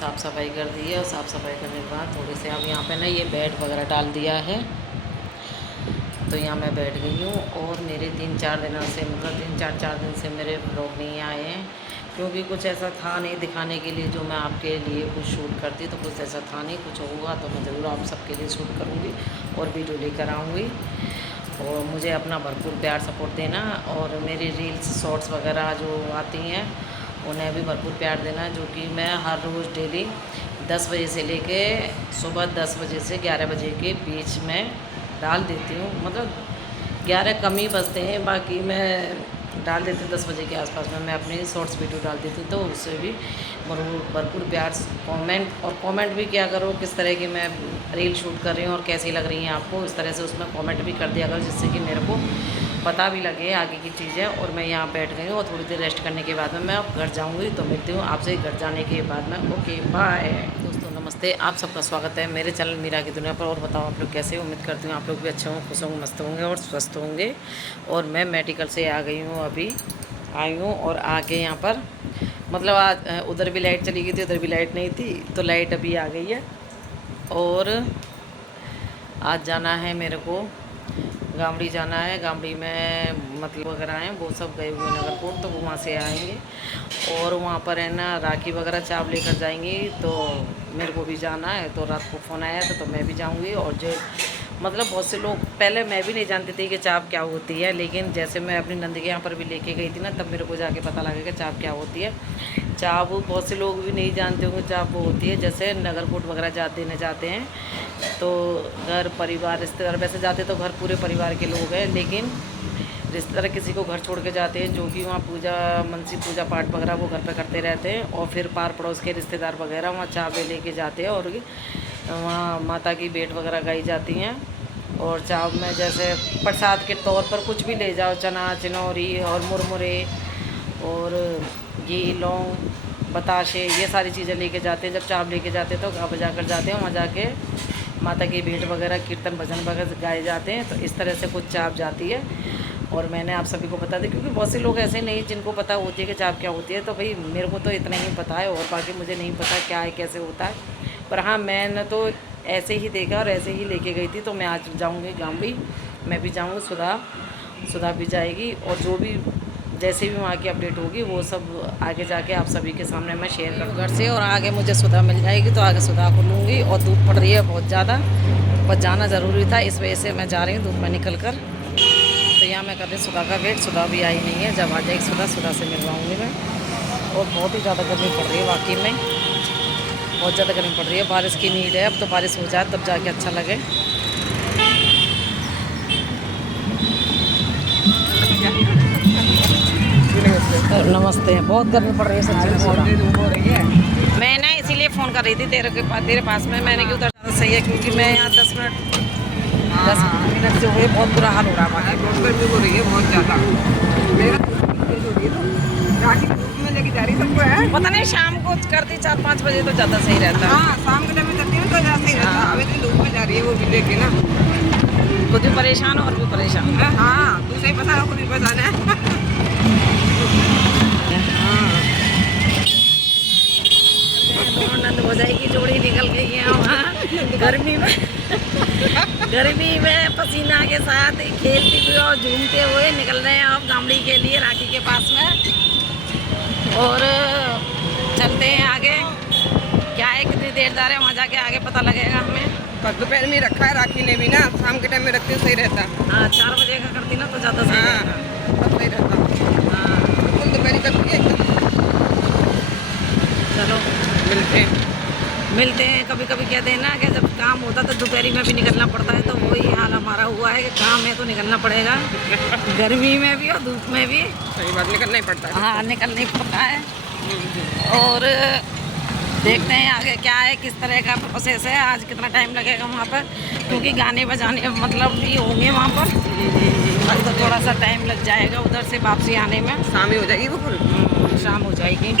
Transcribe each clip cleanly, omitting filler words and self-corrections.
साफ़ सफाई कर दी है और साफ़ सफाई करने के बाद थोड़ी से अब यहाँ पे ना ये बेड वगैरह डाल दिया है। तो यहाँ मैं बैठ गई हूँ और मेरे 3-4 दिनों से मतलब 3-4 दिन से मेरे ब्लॉग नहीं आए हैं, क्योंकि कुछ ऐसा था नहीं दिखाने के लिए जो मैं आपके लिए कुछ शूट करती। तो कुछ ऐसा था नहीं, कुछ होगा तो मैं ज़रूर आप सबके लिए शूट करूँगी और वीडियो लेकर आऊँगी। और मुझे अपना भरपूर प्यार सपोर्ट देना और मेरी रील्स शॉर्ट्स वगैरह जो आती हैं उन्हें भी भरपूर प्यार देना, जो कि मैं हर रोज़ डेली 10 बजे से लेके सुबह 10 बजे से 11 बजे के बीच में डाल देती हूँ। मतलब 11 कम ही बजते हैं, बाकी मैं डाल देती हूँ 10 बजे के आसपास में मैं अपनी शॉर्ट्स वीडियो डाल देती हूँ। तो उससे भी भरपूर प्यार कमेंट भी क्या करो किस तरह की मैं रील शूट कर रही हूँ और कैसी लग रही हैं आपको, इस तरह से उसमें कमेंट भी कर दिया करो, जिससे कि मेरे को पता भी लगे आगे की चीज़ें। और मैं यहाँ बैठ गई हूँ और थोड़ी देर रेस्ट करने के बाद में मैं अब घर जाऊँगी। तो मिलती हूँ आपसे घर जाने के बाद में। ओके बाय दोस्तों, नमस्ते। आप सबका स्वागत है मेरे चैनल मीरा की दुनिया पर। और बताओ आप लोग कैसे हो? उम्मीद करती हूँ आप लोग भी अच्छे होंगे, खुश होंगे, मस्त होंगे और स्वस्थ होंगे। और मैं मेडिकल से आ गई हूँ, अभी आई हूँ और आके यहाँ पर मतलब आज उधर भी लाइट चली गई थी, उधर भी लाइट नहीं थी, तो लाइट अभी आ गई है। और आज जाना है मेरे को गामड़ी जाना है। गामड़ी में मतलब वगैरह हैं वो सब गए हुए नगरकोट, तो वो वहाँ से आएंगे और वहाँ पर है ना राखी वगैरह चाप लेकर जाएंगी। तो मेरे को भी जाना है, तो रात को फ़ोन आया था तो मैं भी जाऊँगी। और जो मतलब बहुत से लोग, पहले मैं भी नहीं जानती थी कि चाप क्या होती है, लेकिन जैसे मैं अपनी नंद के यहाँ पर भी लेके गई थी ना, तब मेरे को जाके पता लगा कि चाप क्या होती है। चाप बहुत से लोग भी नहीं जानते होंगे चाप वो होती है, जैसे नगरकोट वगैरह देने जाते हैं तो घर परिवार रिश्तेदार, वैसे जाते तो घर पूरे परिवार के लोग हैं, लेकिन रिश्तेदार किसी को घर छोड़ के जाते हैं जो कि वहाँ पूजा मनसी पूजा पाठ वगैरह वो घर पे करते रहते हैं। और फिर पार पड़ोस के रिश्तेदार वगैरह वहाँ चावल लेके जाते हैं और वहाँ माता की भेंट वगैरह गाई जाती हैं। और चाव में जैसे प्रसाद के तौर पर कुछ भी ले जाओ, चना चिनौरी और मुरमुरे और घी लौंग बताशे, ये सारी चीज़ें लेके जाते हैं। जब चाव लेके जाते हैं तो गा बजा कर जाते हैं, वहाँ जाके माता की भेंट वगैरह कीर्तन भजन वगैरह गाए जाते हैं। तो इस तरह से कुछ चाप जाती है और मैंने आप सभी को बता दी, क्योंकि बहुत से लोग ऐसे नहीं जिनको पता होती है कि चाप क्या होती है। तो भाई मेरे को तो इतना ही पता है और बाकी मुझे नहीं पता क्या है कैसे होता है। पर हाँ, मैंने तो ऐसे ही देखा और ऐसे ही लेके गई थी। तो मैं आज जाऊँगी गामड़ी, मैं भी जाऊँगी, सुधा भी जाएगी और जो भी जैसे भी वहाँ की अपडेट होगी वो सब आगे जाके आप सभी के सामने मैं शेयर करूँ घर से। और आगे मुझे सुधा मिल जाएगी तो आगे सुधा को लूँगी। और धूप पड़ रही है बहुत ज़्यादा, पर जाना ज़रूरी था, इस वजह से मैं जा रही हूँ धूप में निकल कर। तो यहाँ मैं कर रही सुधा का वेट, सुधा भी आई नहीं है, जब आ जाएगी सुधा से मिलवाऊँगी मैं। और बहुत ही ज़्यादा गर्मी पड़ रही है, वाकई में बहुत ज़्यादा गर्मी पड़ रही है। बारिश की नीड है, अब तो बारिश हो जाए तब जाके अच्छा लगे। नमस्ते, बहुत गर्मी पड़ रही है सच्ची। मैं ना इसीलिए फ़ोन कर रही थी तेरे पास में, मैंने क्यों उधर ज़्यादा सही है, क्योंकि मैं यहाँ 10 मिनट से हुए बहुत बुरा हाल हो रहा है, बहुत गर्मी हो रही है बहुत ज़्यादा। पता नहीं शाम को करती 4-5 बजे तो ज़्यादा सही रहता है। हाँ, शाम के टाइम में करती हूँ तो ज़्यादा सही रहता है। अभी तो धूप में जा रही है वो भी लेके ना, खुद भी परेशान और भी परेशान। हाँ, तू सही पता है, खुद भी परेशान है। आनंद हो जाएगी, जोड़ी निकल गई है वहाँ गर्मी में पसीना के साथ खेलते हुए और झूमते हुए निकल रहे हैं अब गामड़ी के लिए, राखी के पास में। और चलते हैं आगे, क्या है कितनी देर जा रहे हैं वहाँ जाके आगे पता लगेगा हमें। पर दोपहर में रखा है राखी ने भी ना, शाम के टाइम में रखती हूँ सही रहता। हाँ, 4 बजे का करती ना तो ज़्यादा सही रहता। तब सही रहता। हाँ, बिल्कुल दोपहर करती है एकदम। चलो मिलते हैं। कभी कभी कहते हैं ना कि जब काम होता तो दोपहरी में भी निकलना पड़ता है, तो वही हाल हमारा हुआ है कि काम है तो निकलना पड़ेगा गर्मी में भी और धूप में भी। सही बात, निकलना ही पड़ता है। हाँ, निकलना ही पड़ता है। और देखते हैं आगे क्या है, किस तरह का प्रोसेस है, आज कितना टाइम लगेगा वहाँ पर, क्योंकि गाने बजाने मतलब भी होंगे वहाँ पर, तो थोड़ा सा टाइम लग जाएगा उधर से वापसी आने में। शाम ही हो जाएगी, वो शाम हो जाएगी।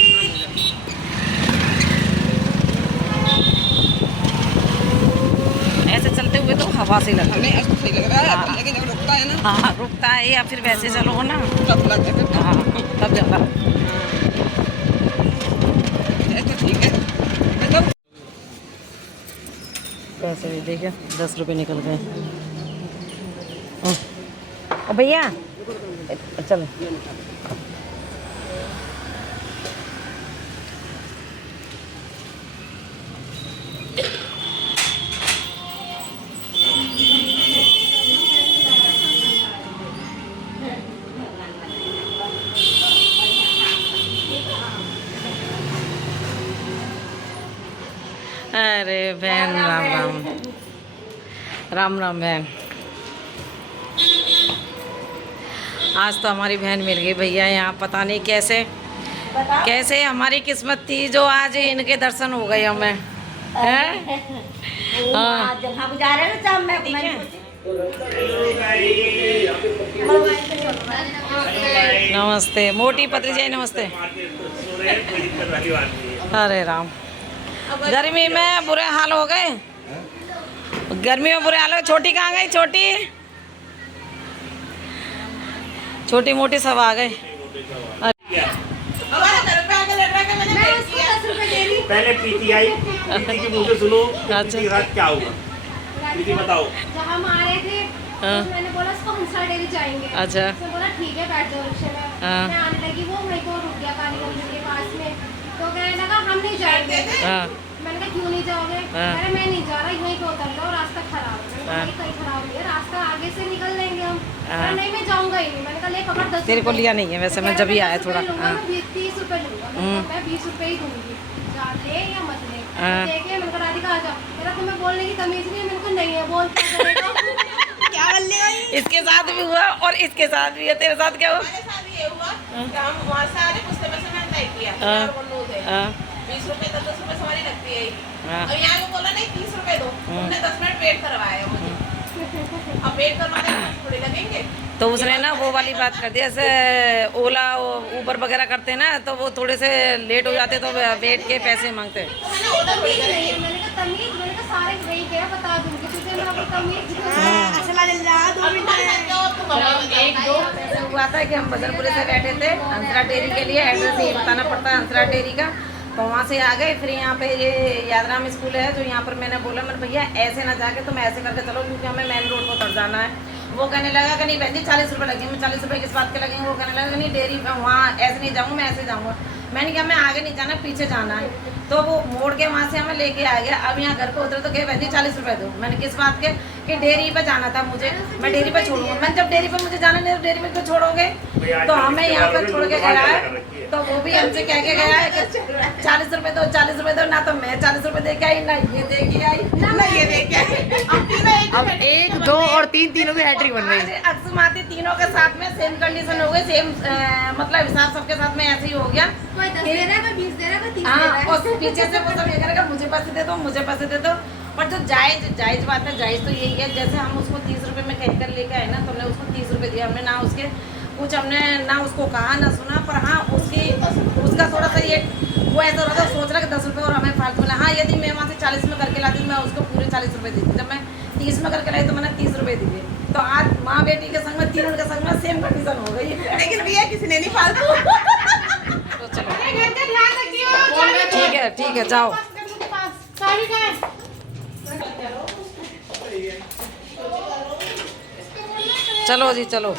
ऐसे चलते हुए तो हवा से लग नहीं, ऐसा सही लग रहा है, लेकिन जब रुकता है ना, हाँ रुकता है या फिर वैसे चलो ना तब लग जाता है। हाँ, तब ज़्यादा तो ठीक है, तो पैसे भी देखिए 10 रुपये निकल गए। ओ भैया चलो। अरे बहन राम राम राम राम बहन। आज तो हमारी बहन मिल गई भैया यहाँ, पता नहीं कैसे कैसे हमारी किस्मत थी जो आज इनके दर्शन हो गए हमें। हैं? हाँ नमस्ते मोटी पत्री जी, नमस्ते। अरे राम, गर्मी में बुरे हाल हो गए, गर्मी में बुरे हाल हो गए। छोटी कहाँ गई? छोटी मोटी सब आ गए। पहले प्रीति आई, प्रीति के मुंह से सुनो प्रीति के साथ क्या हुआ, प्रीति बताओ। जब हम आ रहे थे तो मैंने बोला इसको हंसा डेयरी जाएंगे। अच्छा। उसने बोला ठीक है बैठ जाओ रिक्शे में। मैं आने लगी, वो वहीं को रुक गया कालीगंज के पास में, तो कहने लगा हम नहीं जाएंगे। मैंने कहा क्यों नहीं जाओगे? अरे मैं नहीं जा रहा, यहीं पे उतर जाओ, रास्ता खराब है। कहीं खराब नहीं है, रास्ता आगे से निकल लेंगे हम। नहीं मैं जाऊंगा ही नहीं। मैंने कहा ले पकड़ 10 तेरे को लिया नहीं है वैसे, मैं जब ही आया थोड़ा। 30 रुपए लूंगा, मैं 20 रुपए ही दूंगी, जा ले या मत ले। देखे मैंने कहा राधिका आ जाओ, मेरा तुम्हें बोलने की तमीज नहीं है। मैंने कहा नहीं है, बोल क्या कर ले। इसके साथ भी हुआ और इसके साथ भी है। तेरे साथ क्या हुआ? हमारे साथ ये हुआ कि हम वहाँ से आ रहे, कुछ समय से मैंने तय किया 20 रुपए 10 रुपए सवारी लगती है। और यहाँ को बोला नहीं 30 रुपए दो, तुमने 10 मिनट वेट करवाया मुझे। अब वेट करवाने में थोड़े लगेंगे। तो उसने ना वो वाली बात कर दी, जैसे ओला ऊबर वगैरह करते हैं ना, तो वो थोड़े से लेट हो जाते तो वेट के पैसे मांगते। मैंने कहा तमीज, मैंने कहा सारे वही क्या बता दूंगी तुझे, मैं अपनी तमीज ऐसा हुआ था कि हम बदरपुरे से बैठे थे अंतरा डेयरी के लिए, एड्रेस यही बताना पड़ता है अंतरा डेयरी का। तो वहाँ से आ गए, फिर यहाँ पे ये यादराम स्कूल है जो यहाँ पर मैंने बोला मैंने भैया ऐसे ना जाके तुम ऐसे करके चलो क्योंकि हमें मेन रोड पर उतर जाना है। वो कहने लगा कि नहीं बहन जी 40 रुपये लगेंगे। मैं 40 रुपये किस बात के लगेंगे? वो कहने लगा नहीं डेयरी वहाँ ऐसे नहीं जाऊँगा, मैं ऐसे जाऊँगा। मैंने कहा मैं आगे नहीं जाना, पीछे जाना है। तो वो मोड़ के वहाँ से हमें लेके आ गया। अब यहाँ घर पे उतरे तो कहे बहन जी 40 रुपये दो। मैंने किस बात के? कि डेयरी पे जाना था मुझे, मैं डेयरी पे छोड़ूंगा। मैं जब डेयरी पे मुझे जाना नहीं तो डेयरी पे क्यों छोड़ोगे? तो हमें यहाँ पे छोड़ के गया है, तो वो भी हमसे कह के गया है कि 40 रुपये दो, 40 रुपये दो। ना तो मैं 40 रुपये दे के आई, ना ये दे के आई, ना ये दे के अब 1 2 और 3 तीनों की हैट्रिक बन गई। अक्सुमाती तीनों के साथ में सेम कंडीशन हो गई, सेम मतलब हिसाब सबके साथ में ऐसे ही हो गया। कोई 10 दे रहा है, कोई 20 दे रहा है, कोई 30 दे रहा हाँ, है। और पीछे से वो सब ये करेगा मुझे पैसे दे दो, मुझे पैसे दे दो। पर जो जायज बात है, जायज तो यही है। जैसे हम उसको 30 रुपये में कह कर लेके आए ना, तो हमने उसको 30 रुपये दिया। हमने ना उसके कुछ हमने ना उसको कहा ना सुना, पर हाँ उसका थोड़ा सा ये वो ऐसा हो रहा था, सोच रहा कि 10 रुपये और हमें फालतू मिला। हाँ यदि मैं वहाँ से 40 में करके लाती तो मैं उसको पूरे 40 रुपये दी थी। जब मैं 30 में करके लाई तो मैंने 30 रुपये दिए। तो आज माँ बेटी के संग में तीनों के संग में सेम कंडीशन हो गई। लेकिन भैया किसी ने नहीं फालतू। तो चलो ठीक है जाओ। साड़ी का है। चलो जी चलो।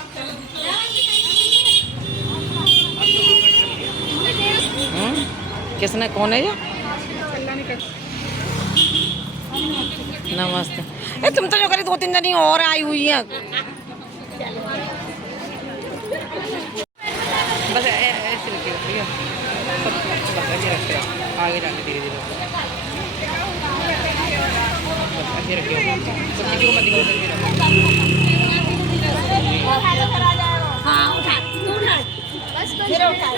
किसने, कौन है ये? नमस्ते। ए तुम तो जो करी 2-3 जनी और आई हुई हैं। बस ऐसे रखिए, ठीक है? सब ऐसे रखते हैं, आगे जाके धीरे धीरे ऐसे रखिए, सब किसी को मत दिखाओ। हाँ उठा, तू उठा, बस फिर उठा।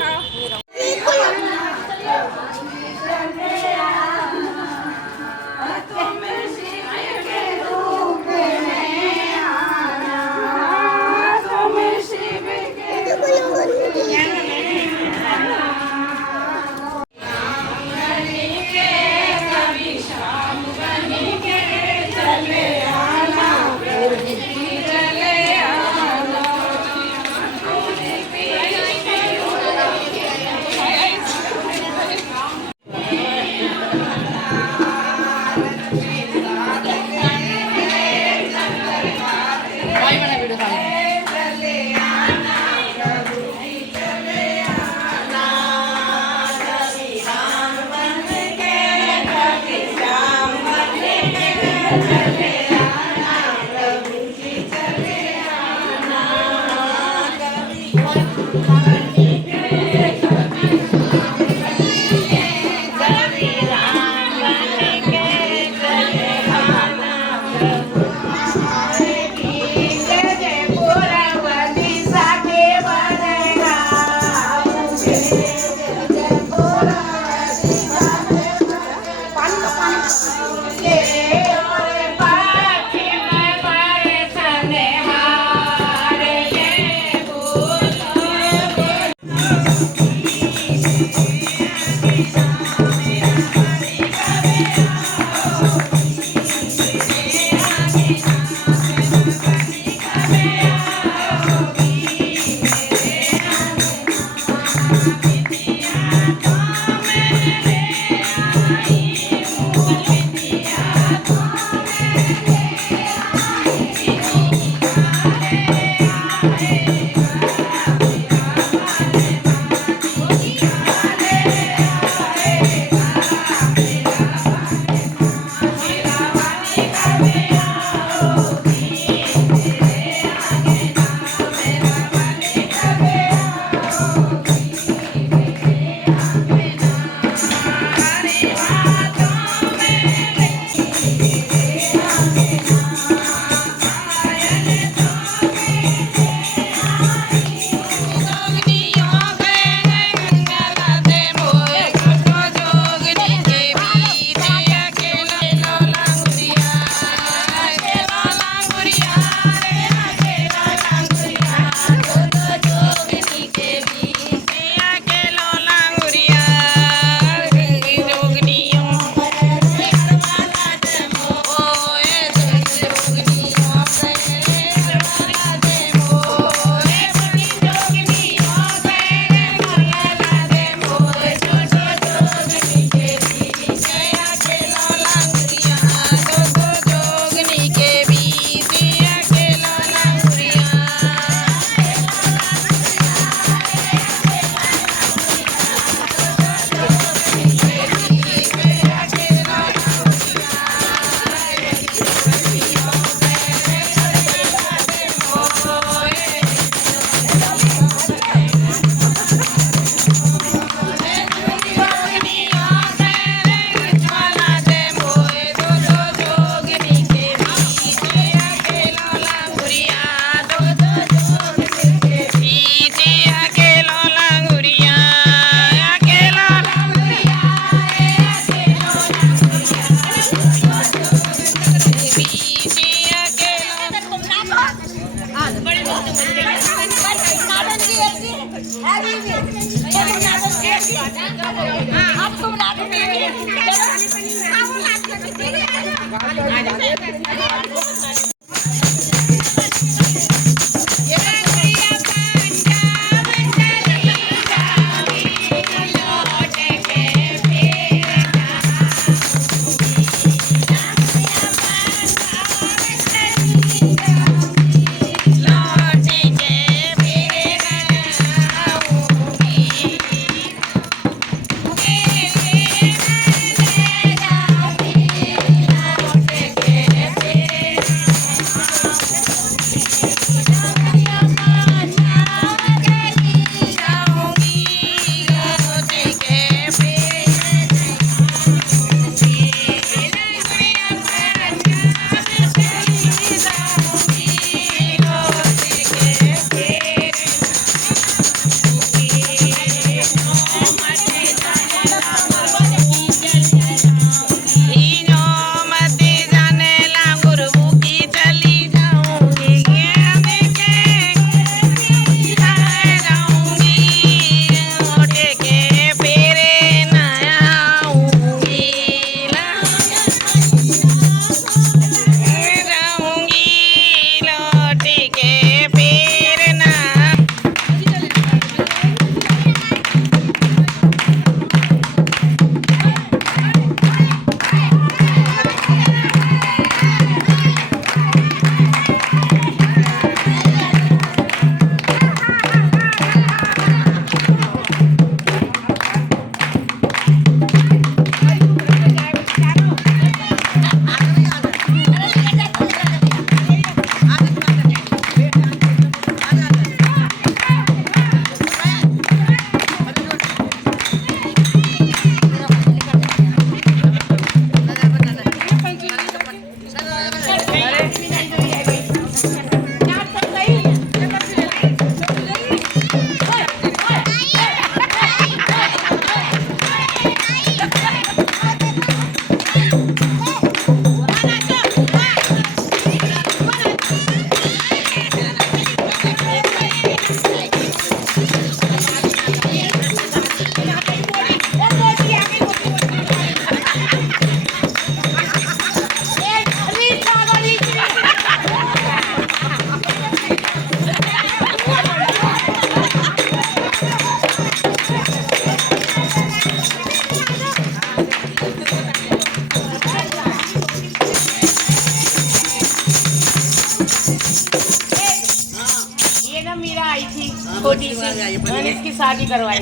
शादी करवाई।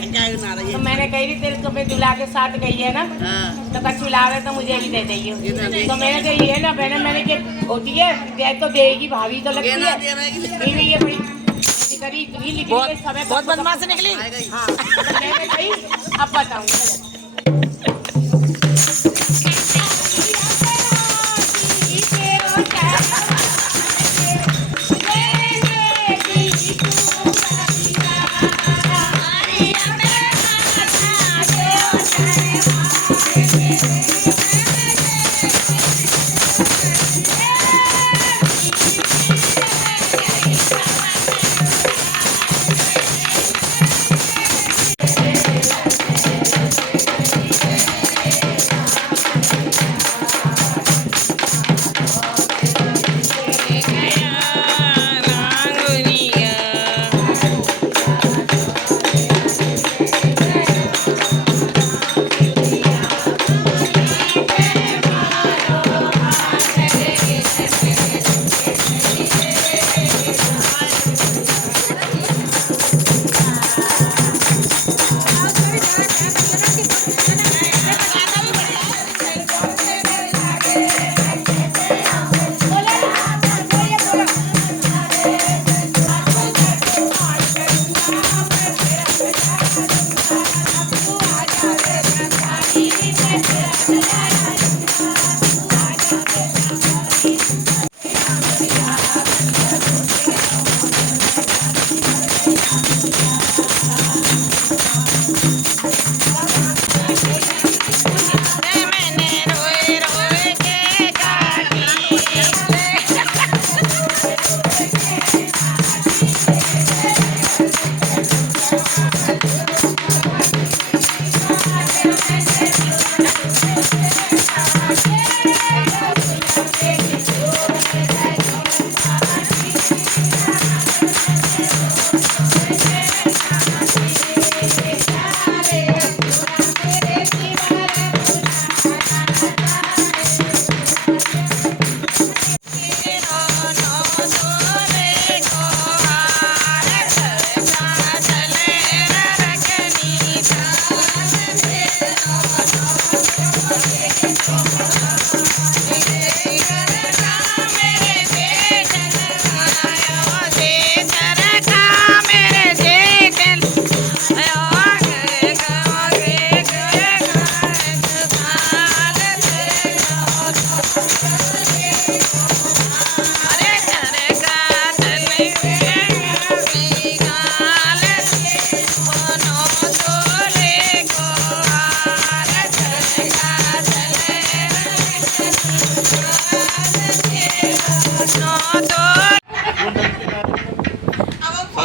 तो मैंने कही थी तेरे को मैं दुला के साथ गई है ना, तो कछु लावे तो मुझे भी दे देगी। तो मैंने कहा ये ना बहन मैंने क्या होती है दे तो देगी, भाभी तो लगती है। बीवी ये बड़ी करी इतनी निकली है, समय बहुत बदमाश निकली। हाँ तो मैंने कही अब बताऊंगा।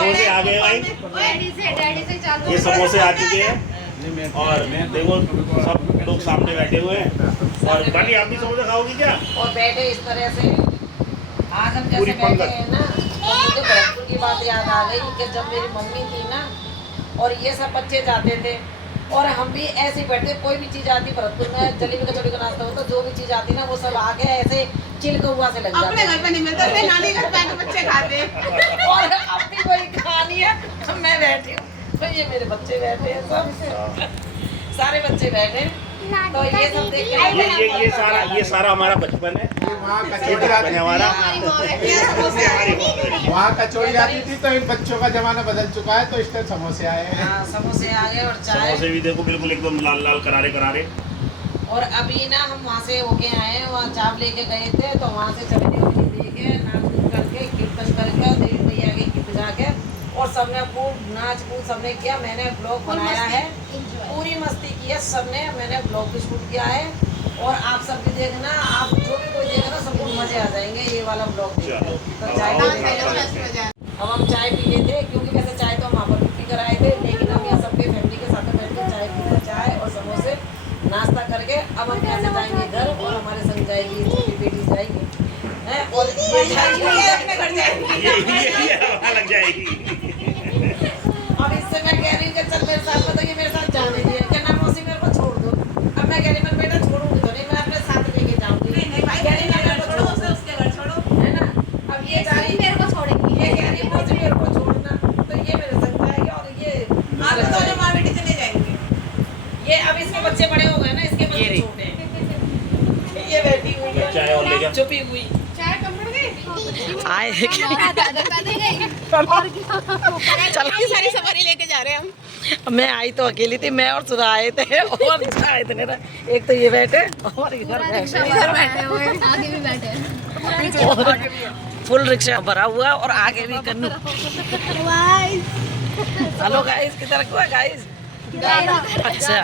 समोसे आ गए भाई, डैडी से चालू ये समोसे आ चुके हैं और देखो सब लोग सामने बैठे हुए हैं। और बाकी आप भी समोसे खाओगी क्या? और बैठे इस तरह से। आज हम पूरी जैसे बैठे पंगत। हैं ना, तो मुझे भरतपुर की बात याद आ गई कि जब मेरी मम्मी थी ना और ये सब बच्चे जाते थे और हम भी ऐसे ही बैठे, कोई भी चीज़ आती भरतपुर में जलेबी कचौड़ी का नाश्ता होता, जो भी चीज़ आती ना वो सब आके ऐसे चिलकौआ से लग जाते। अपने घर पे नहीं मिलता, अपने नानी घर पे आके बच्चे खाते हैं। और अपनी कोई कहानी है, मैं बैठी हूँ तो ये मेरे बच्चे बैठे हैं, सब सारे बच्चे बैठे हैं। तो ये सब देख के ये सारा हमारा बचपन है। बचपन है हमारा। वहाँ कचौड़ी आती थी तो इन बच्चों का जमाना बदल चुका है, तो इस टाइम समोसे आए हैं। हाँ, समोसे आ गए और चाय। समोसे भी देखो बिल्कुल एकदम लाल लाल करारे करारे। और अभी ना हम वहाँ से होके आए हैं, वहाँ चाप लेके गए थे तो वहाँ से चटनी वटनी दे के नाच कूद करके गिफ्ट करके देवी भैया के गिफ्ट जाके और सबने खूब नाच कूद सबने किया। मैंने ब्लॉग बनाया है, पूरी मस्ती की है सबने। मैंने ब्लॉग भी शूट किया है और आप सब भी देखना, आप जो भी कोई देखेगा सबको मजे आ जाएंगे ये वाला ब्लॉग देख के। तो चाय भी अब हम चाय पी लेते हैं, क्योंकि वैसे चाय तो हम वहाँ पर पी कर आए थे, लेकिन हम यहाँ सबके फैमिली के साथ बैठ के चाय पीते, चाय और समोसे नाश्ता करके अब हम यहाँ से जाएंगे घर और हमारे संग जाएगी छोटी बेटी जाएगी है और ये जाएगी अपने घर जाएंगे। ये हवा लग जाएगी। अब इससे मैं कह रही हूँ कि चल मेरे साथ में, तो ये मेरे साथ जाने दिए क्या नाम मौसी मेरे को छोड़ दो। अब मैं कह रही मैं बेटा छोड़ूंगी तो नहीं, मैं अपने साथ लेके जाऊंगी। नहीं भाई, कह रही मेरे को छोड़ो, उसे उसके घर छोड़ो, है ना। अब ये जा रही मेरे को छोड़ेंगी। ये कह रही मौसी मेरे को छोड़ना, तो ये मेरे संग जाएगी और ये छुपी हुई चाय कम पड़ गई आए चलो सारी सवारी लेके जा रहे हैं हम मैं आई तो अकेली थी, मैं और सुधा आए थे और आए थे मेरा एक तो ये बैठे और इधर बैठे आगे भी बैठे हैं। फुल रिक्शा भरा हुआ और आगे भी कन्नू। हेलो गाइस किधर को है गाइस? अच्छा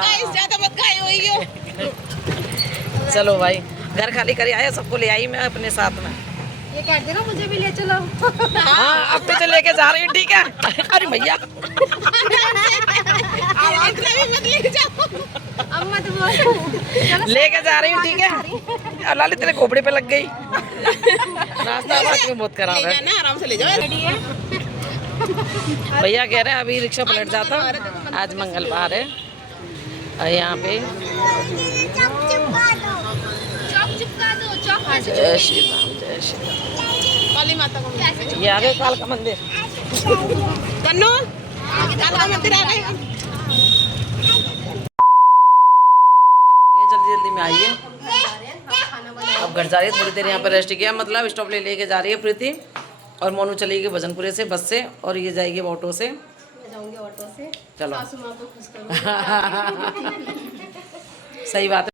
गाइस ज्यादा मत खाए हुई हो चलो भाई घर खाली कर आया, सबको ले आई मैं अपने साथ में। ये कहते ना मुझे भी ले चलो। हाँ अब तो लेके जा रही हूँ ठीक है। अरे भैया इतना भी मत लेके जाओ अब मत बोलो। लेके जा रही हूँ ठीक है। और लाली तेरे खोपड़े पे लग गई। रास्ता वाकई में बहुत खराब है। ना आराम से ले जाओ भैया कह रहे हैं अभी रिक्शा पलट जाता, आज मंगलवार है और यहाँ पे जय श्री राम जय श्री राम। काली माता को ये आ गए काल का मंदिर। कन्नू काला मंदिर आ गए ये जल्दी जल्दी में आइए। अब घर जा रही है, थोड़ी देर यहाँ पर रेस्ट किया, मतलब स्टॉप लेके जा रही है प्रीति और मोनू चलेगी भजनपुरे से बस से और ये जाएगी ऑटो से। जाऊंगी ऑटो से। चलो सासू माँ को खुश करूँ। सही बात है।